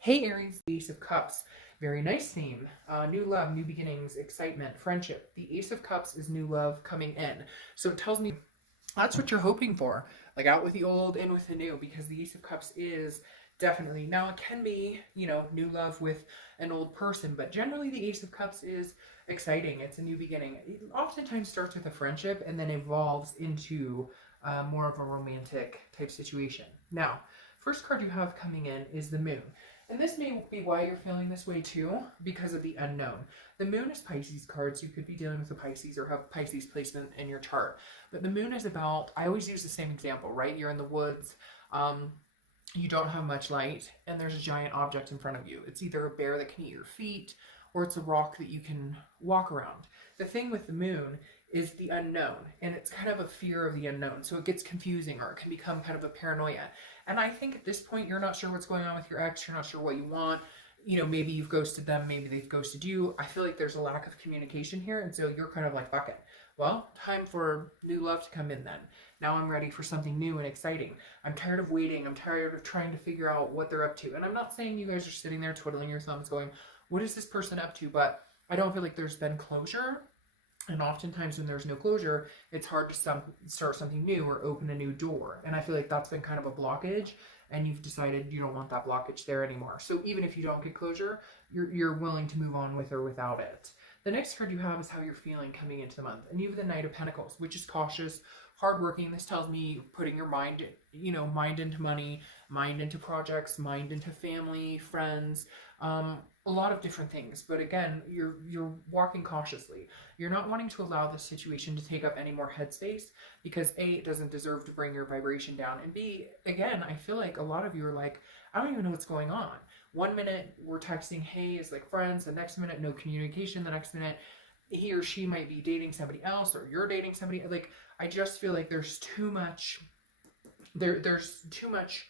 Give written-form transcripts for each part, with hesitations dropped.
Hey Aries, the Ace of Cups. Very nice theme. New love, new beginnings, excitement, friendship. The Ace of Cups is new love coming in. So it tells me that's what you're hoping for. Like out with the old, in with the new, because the Ace of Cups is definitely, now it can be, new love with an old person, but generally the Ace of Cups is exciting. It's a new beginning. It oftentimes starts with a friendship and then evolves into more of a romantic type situation. Now, first card you have coming in is the Moon. And this may be why you're feeling this way too, because of the unknown. The Moon is Pisces cards. You could be dealing with a Pisces or have Pisces placement in your chart. But the Moon is about, I always use the same example, right? You're in the woods, you don't have much light, and there's a giant object in front of you. It's either a bear that can eat your feet, or it's a rock that you can walk around. The thing with the Moon is the unknown, and it's kind of a fear of the unknown. So it gets confusing, or it can become kind of a paranoia. And I think at this point, you're not sure what's going on with your ex, you're not sure what you want. Maybe you've ghosted them, maybe they've ghosted you. I feel like there's a lack of communication here, and so you're kind of like, fuck it. Well, time for new love to come in then. Now I'm ready for something new and exciting. I'm tired of waiting. I'm tired of trying to figure out what they're up to. And I'm not saying you guys are sitting there twiddling your thumbs going, what is this person up to? But I don't feel like there's been closure. And oftentimes when there's no closure, it's hard to start something new or open a new door. And I feel like that's been kind of a blockage, and you've decided you don't want that blockage there anymore. So even if you don't get closure, you're willing to move on with or without it. The next card you have is how you're feeling coming into the month. And you have the Knight of Pentacles, which is cautious, hardworking. This tells me putting your mind, mind into money, mind into projects, mind into family, friends, a lot of different things. But again, you're walking cautiously. You're not wanting to allow this situation to take up any more headspace, because A, it doesn't deserve to bring your vibration down, and B, again, I feel like a lot of you are like, I don't even know what's going on. One minute we're texting, hey, as like friends. The next minute, no communication. The next minute, he or she might be dating somebody else, or you're dating somebody. Like, I just feel like there's too much. There's too much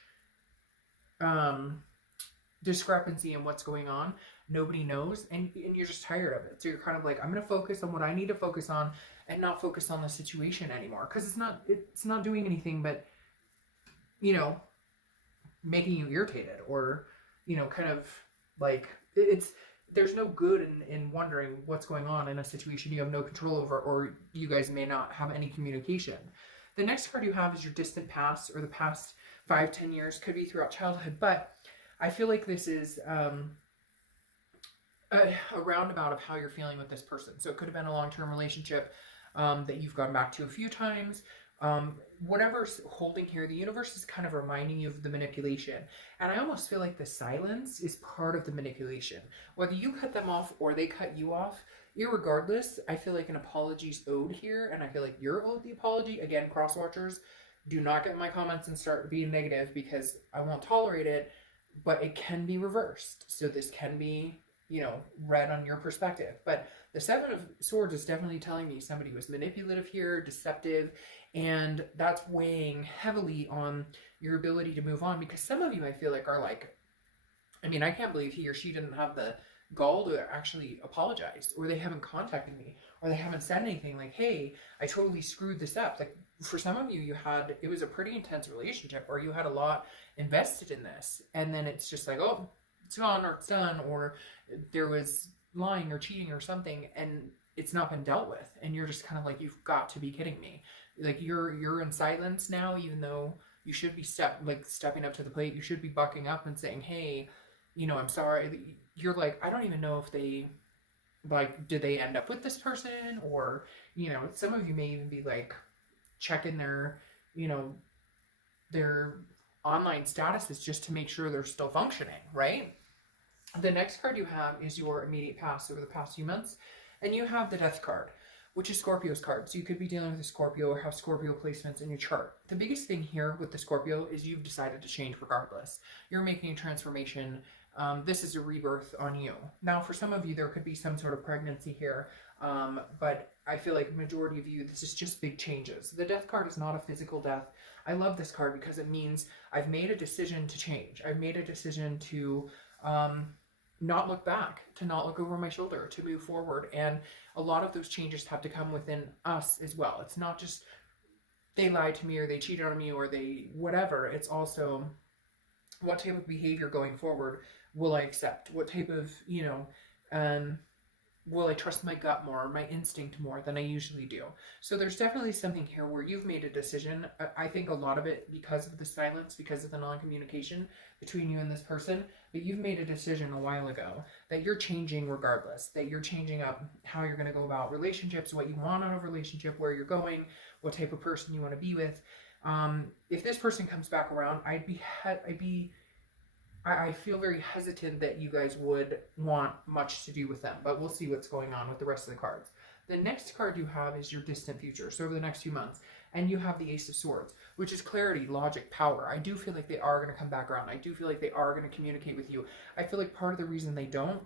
discrepancy in what's going on. Nobody knows, and you're just tired of it. So you're kind of like, I'm gonna focus on what I need to focus on, and not focus on the situation anymore, because it's not doing anything but making you irritated, or kind of like there's no good in wondering what's going on in a situation you have no control over, or you guys may not have any communication. The next card you have is your distant past, or the past 5-10 years. Could be throughout childhood, but I feel like this is a roundabout of how you're feeling with this person. So it could have been a long-term relationship that you've gone back to a few times. Whatever's holding here, the universe is kind of reminding you of the manipulation. And I almost feel like the silence is part of the manipulation. Whether you cut them off or they cut you off, irregardless, I feel like an apology's owed here, and I feel like you're owed the apology. Again, cross-watchers, do not get in my comments and start being negative, because I won't tolerate it, but it can be reversed. So this can be, read on your perspective. But the Seven of Swords is definitely telling me somebody was manipulative here, deceptive, and that's weighing heavily on your ability to move on, because some of you, I feel like, are like, I can't believe he or she didn't have the gall to actually apologize, or they haven't contacted me, or they haven't said anything like, hey, I totally screwed this up. Like, for some of you, it was a pretty intense relationship, or you had a lot invested in this, and then it's just like, oh, it's gone, or it's done, or there was lying or cheating or something, and it's not been dealt with, and you're just kind of like, you've got to be kidding me. Like, you're in silence now, even though you should be stepping up to the plate. You should be bucking up and saying, hey, I'm sorry. You're like, I don't even know if they, like, did they end up with this person, or some of you may even be like checking their their online statuses just to make sure they're still functioning, right? The next card you have is your immediate past, over the past few months, and you have the Death card, which is Scorpio's card. So you could be dealing with a Scorpio or have Scorpio placements in your chart. The biggest thing here with the Scorpio is you've decided to change regardless. You're making a transformation. This is a rebirth on you. Now, for some of you, there could be some sort of pregnancy here, but I feel like the majority of you, this is just big changes. The Death card is not a physical death. I love this card because it means I've made a decision to change. I've made a decision to not look back, to not look over my shoulder, to move forward. And a lot of those changes have to come within us as well. It's not just they lied to me, or they cheated on me, or they whatever. It's also what type of behavior going forward will I accept? What type of, um, will I trust my gut more, my instinct more than I usually do? So there's definitely something here where you've made a decision. I think a lot of it because of the silence, because of the non-communication between you and this person, but you've made a decision a while ago that you're changing regardless, that you're changing up how you're going to go about relationships, what you want out of a relationship, where you're going, what type of person you want to be with. If this person comes back around, I feel very hesitant that you guys would want much to do with them, but we'll see what's going on with the rest of the cards. The next card you have is your distant future, so over the next few months. And you have the Ace of Swords, which is clarity, logic, power. I do feel like they are going to come back around. I do feel like they are going to communicate with you. I feel like part of the reason they don't,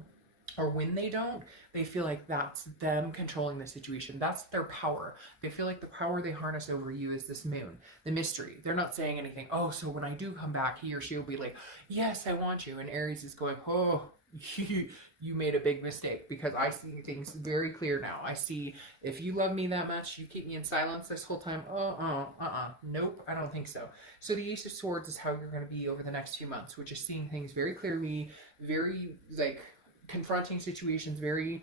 or when they don't, they feel like that's them controlling the situation. That's their power. They feel like the power they harness over you is this moon, the mystery. They're not saying anything. Oh, so when I do come back, he or she will be like, yes, I want you. And Aries is going, oh, you made a big mistake, because I see things very clear now. I see, if you love me that much, you keep me in silence this whole time. Nope, I don't think so. So the Ace of Swords is how you're going to be over the next few months, which is seeing things very clearly, very like confronting situations, very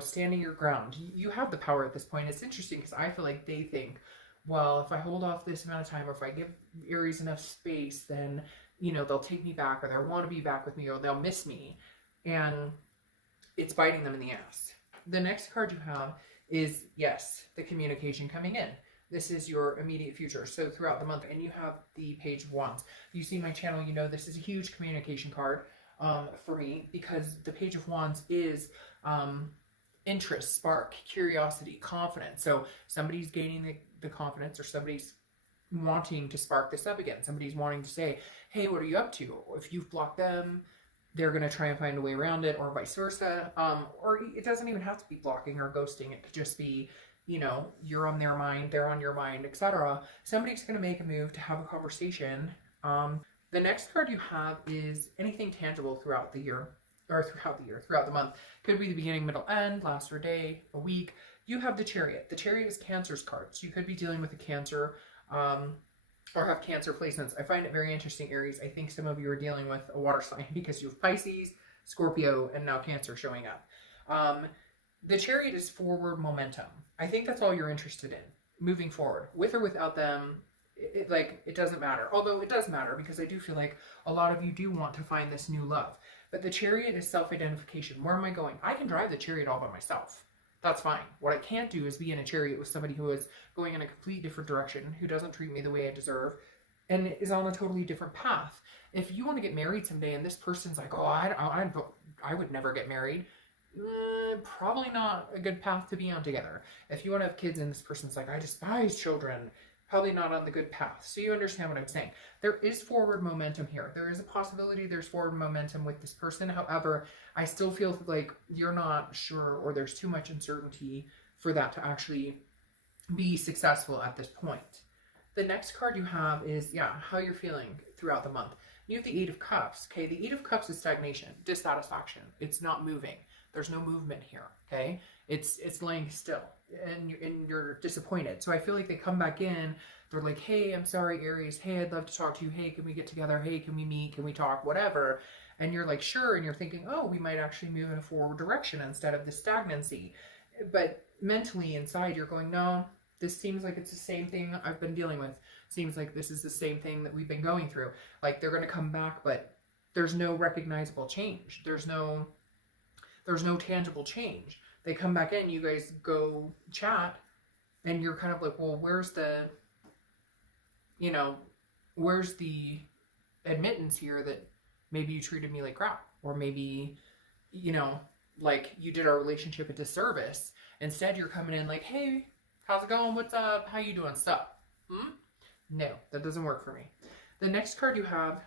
standing your ground. You have the power at this point. It's interesting because I feel like they think, well, if I hold off this amount of time, or if I give Aries enough space, then they'll take me back, or they'll want to be back with me, or they'll miss me, and it's biting them in the ass. The next card you have is, yes, the communication coming in. This is your immediate future, so throughout the month. And you have the Page of Wands. If you see my channel, you know this is a huge communication card for me, because the Page of Wands is interest, spark, curiosity, confidence. So somebody's gaining the confidence, or somebody's wanting to spark this up again. Somebody's wanting to say, hey, what are you up to? If you've blocked them, they're going to try and find a way around it, or vice versa. Or it doesn't even have to be blocking or ghosting. It could just be, you're on their mind, they're on your mind, etc. Somebody's going to make a move to have a conversation. The next card you have is anything tangible throughout the year, or throughout the month. Could be the beginning, middle, end, last for a day, a week. You have the Chariot. The Chariot is Cancer's card. So you could be dealing with a Cancer, or have Cancer placements. I find it very interesting, Aries. I think some of you are dealing with a water sign, because you have Pisces, Scorpio, and now Cancer showing up. The Chariot is forward momentum. I think that's all you're interested in, moving forward. With or without them, it doesn't matter. Although it does matter, because I do feel like a lot of you do want to find this new love. But the Chariot is self-identification. Where am I going? I can drive the Chariot all by myself. That's fine. What I can't do is be in a chariot with somebody who is going in a complete different direction, who doesn't treat me the way I deserve, and is on a totally different path. If you want to get married someday and this person's like, oh, I would never get married, probably not a good path to be on together. If you want to have kids and this person's like, I despise children, probably not on the good path. So you understand what I'm saying. There is forward momentum here. There is a possibility there's forward momentum with this person. However, I still feel like you're not sure, or there's too much uncertainty for that to actually be successful at this point. The next card you have is, how you're feeling throughout the month. You have the Eight of Cups. Okay, the Eight of Cups is stagnation, dissatisfaction. It's not moving. There's no movement here. Okay, it's laying still, and you're disappointed. So I feel like they come back in. They're like, hey, I'm sorry, Aries. Hey, I'd love to talk to you. Hey, can we get together? Hey, can we meet? Can we talk? Whatever. And you're like, sure. And you're thinking, oh, we might actually move in a forward direction instead of the stagnancy. But mentally inside, you're going, no, this seems like it's the same thing I've been dealing with. Seems like this is the same thing that we've been going through. Like, they're going to come back, but there's no recognizable change. There's no tangible change. They come back in, you guys go chat, and you're kind of like, well, where's the admittance here that maybe you treated me like crap, or maybe, like you did our relationship a disservice. Instead, you're coming in like, hey, how's it going? What's up? How you doing? Sup? No, that doesn't work for me. The next card you have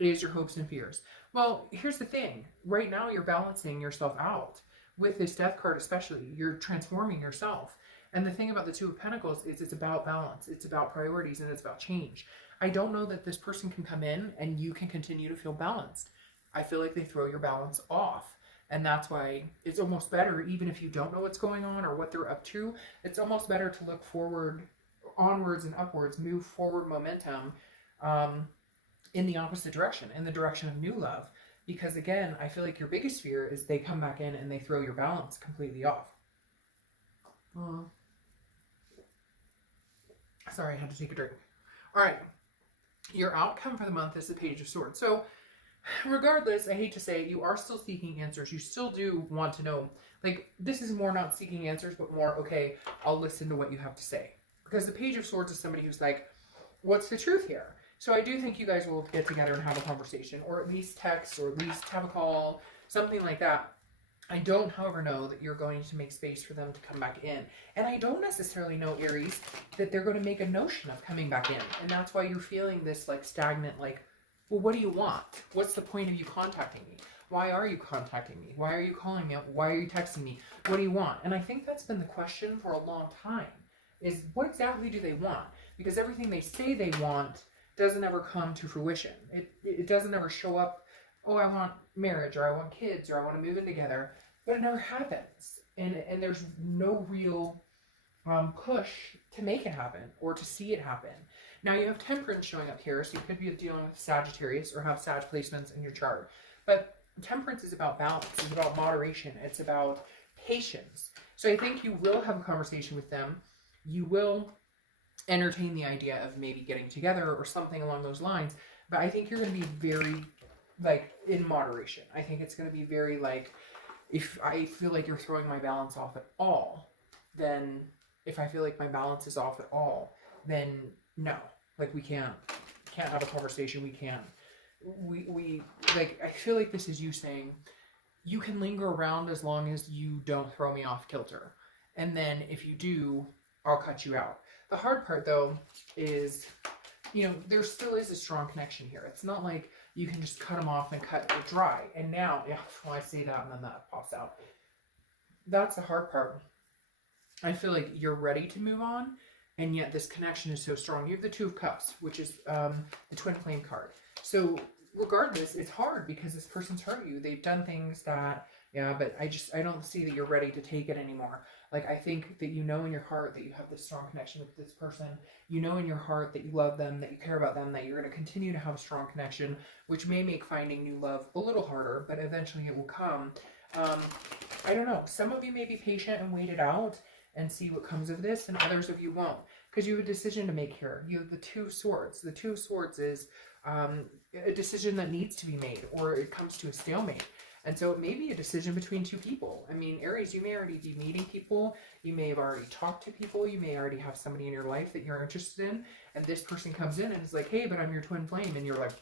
is your hopes and fears. Well, here's the thing. Right now, you're balancing yourself out. With this Death card especially, you're transforming yourself. And the thing about the Two of Pentacles is it's about balance. It's about priorities, and it's about change. I don't know that this person can come in and you can continue to feel balanced. I feel like they throw your balance off. And that's why it's almost better, even if you don't know what's going on or what they're up to, it's almost better to look forward, onwards and upwards, move forward momentum, in the opposite direction, in the direction of new love. Because again, I feel like your biggest fear is they come back in and they throw your balance completely off. Sorry, I had to take a drink. All right. Your outcome for the month is the Page of Swords. So regardless, I hate to say it, you are still seeking answers. You still do want to know. Like, this is more not seeking answers, but more, okay, I'll listen to what you have to say. Because the Page of Swords is somebody who's like, what's the truth here? So I do think you guys will get together and have a conversation, or at least text, or at least have a call, something like that. I don't, however, know that you're going to make space for them to come back in. And I don't necessarily know, Aries, that they're going to make a notion of coming back in. And that's why you're feeling this, like, stagnant, like, well, what do you want? What's the point of you contacting me? Why are you contacting me? Why are you calling me up? Why are you texting me? What do you want? And I think that's been the question for a long time, is what exactly do they want? Because everything they say they want doesn't ever come to fruition. It doesn't ever show up, oh, I want marriage, or I want kids, or I want to move in together, but it never happens. And there's no real push to make it happen or to see it happen. Now you have Temperance showing up here, so you could be dealing with Sagittarius or have Sag placements in your chart. But Temperance is about balance, it's about moderation, it's about patience. So I think you will have a conversation with them. You will entertain the idea of maybe getting together or something along those lines. But I think you're going to be very, like, in moderation. I think it's going to be very, like, if I feel like you're throwing my balance off at all, then if I feel like my balance is off at all, then no, like, we can't have a conversation. We like, I feel like this is you saying, you can linger around as long as you don't throw me off kilter. And then if you do, I'll cut you out. The hard part, though, is, you know, there still is a strong connection here. It's not like you can just cut them off and cut it dry. And now, yeah, well, I say that and then that pops out. That's the hard part. I feel like you're ready to move on, and yet this connection is so strong. You have the Two of Cups, which is the Twin Flame card. So regardless, it's hard because this person's hurt you. They've done things that, yeah, but I don't see that you're ready to take it anymore. Like, I think that you know in your heart that you have this strong connection with this person. You know in your heart that you love them, that you care about them, that you're going to continue to have a strong connection, which may make finding new love a little harder, but eventually it will come. I don't know. Some of you may be patient and wait it out and see what comes of this, and others of you won't, because you have a decision to make here. You have the Two of Swords. The Two of Swords is a decision that needs to be made, or it comes to a stalemate. And so it may be a decision between two people. I mean, Aries, you may already be meeting people. You may have already talked to people. You may already have somebody in your life that you're interested in. And this person comes in and is like, hey, but I'm your twin flame. And you're like,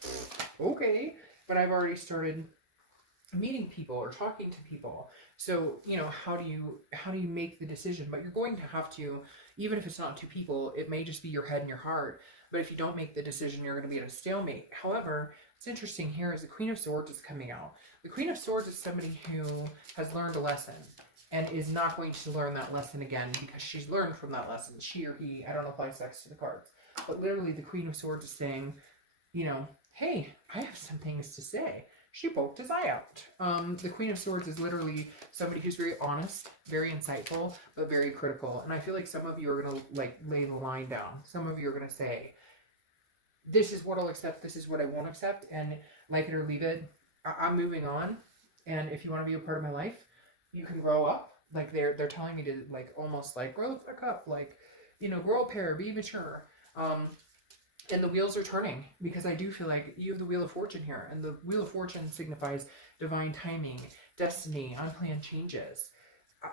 okay, but I've already started meeting people or talking to people. So, you know, how do you make the decision? But you're going to have to, even if it's not two people, it may just be your head and your heart. But if you don't make the decision, you're going to be at a stalemate. However, what's interesting here is the Queen of Swords is coming out. The Queen of Swords is somebody who has learned a lesson and is not going to learn that lesson again because she's learned from that lesson. She or he, I don't apply sex to the cards. But literally the Queen of Swords is saying, you know, hey, I have some things to say. She poked his eye out. The Queen of Swords is literally somebody who's very honest, very insightful, but very critical. And I feel like some of you are going to, like, lay the line down. Some of you are going to say, this is what I'll accept, this is what I won't accept, and like it or leave it. I'm moving on, and if you want to be a part of my life, you can grow up. Like, they're telling me to, like, almost like grow the fuck up, like, you know, grow a pair, be mature. And the wheels are turning, because I do feel like you have the Wheel of Fortune here, and the Wheel of Fortune signifies divine timing, destiny, unplanned changes.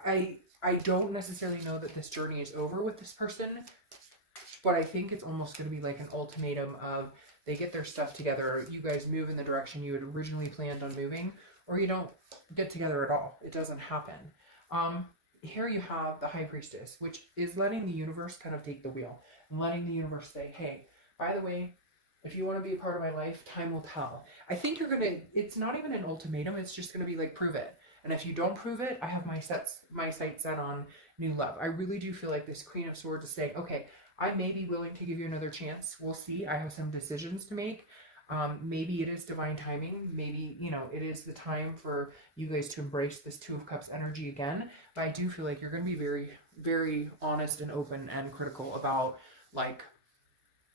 I don't necessarily know that this journey is over with this person, but I think it's almost going to be like an ultimatum of they get their stuff together, you guys move in the direction you had originally planned on moving, or you don't get together at all. It doesn't happen. Here you have the High Priestess, which is letting the universe kind of take the wheel and letting the universe say, hey, by the way, if you want to be a part of my life, time will tell. I think you're going to, it's not even an ultimatum, it's just going to be like, prove it. And if you don't prove it, I have my sights set on new love. I really do feel like this Queen of Swords is saying, okay, I may be willing to give you another chance. We'll see. I have some decisions to make. Maybe it is divine timing. Maybe, you know, it is the time for you guys to embrace this Two of Cups energy again. But I do feel like you're going to be very, very honest and open and critical about, like,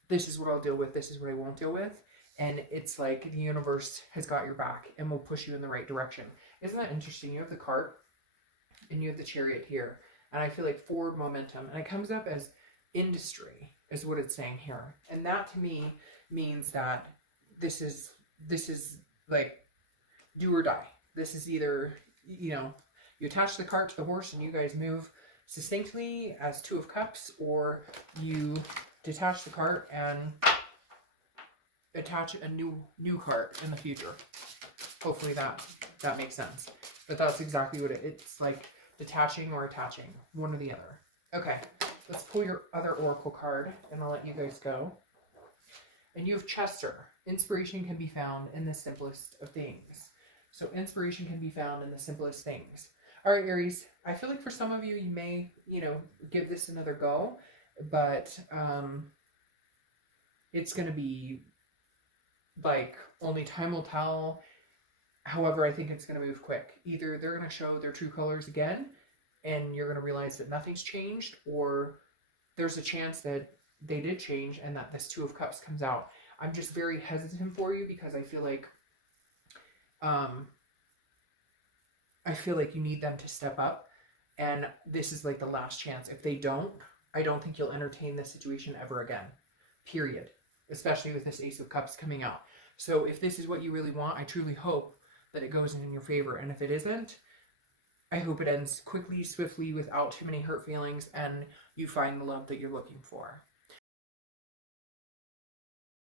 this is what I'll deal with, this is what I won't deal with. and it's like the universe has got your back and will push you in the right direction. Isn't that interesting? You have the cart and you have the Chariot here, and I feel like forward momentum, and it comes up as industry is what it's saying here, and that to me means that this is like do or die. This is either, you know, you attach the cart to the horse and you guys move succinctly as Two of Cups, or you detach the cart and attach a new cart in the future. Hopefully that makes sense. But that's exactly what it's like, detaching or attaching, one or the other. Okay, let's pull your other oracle card and I'll let you guys go. And you have Chester. Inspiration can be found in the simplest of things. So inspiration can be found in the simplest things. All right, Aries, I feel like for some of you, you may, you know, give this another go, but it's going to be like only time will tell. However, I think it's going to move quick. Either they're going to show their true colors again and you're going to realize that nothing's changed, or there's a chance that they did change and that this Two of Cups comes out. I'm just very hesitant for you because I feel like you need them to step up, and this is like the last chance. If they don't, I don't think you'll entertain this situation ever again, period, especially with this Ace of Cups coming out. So if this is what you really want, I truly hope that it goes in your favor, and if it isn't, I hope it ends quickly, swiftly, without too many hurt feelings, and you find the love that you're looking for.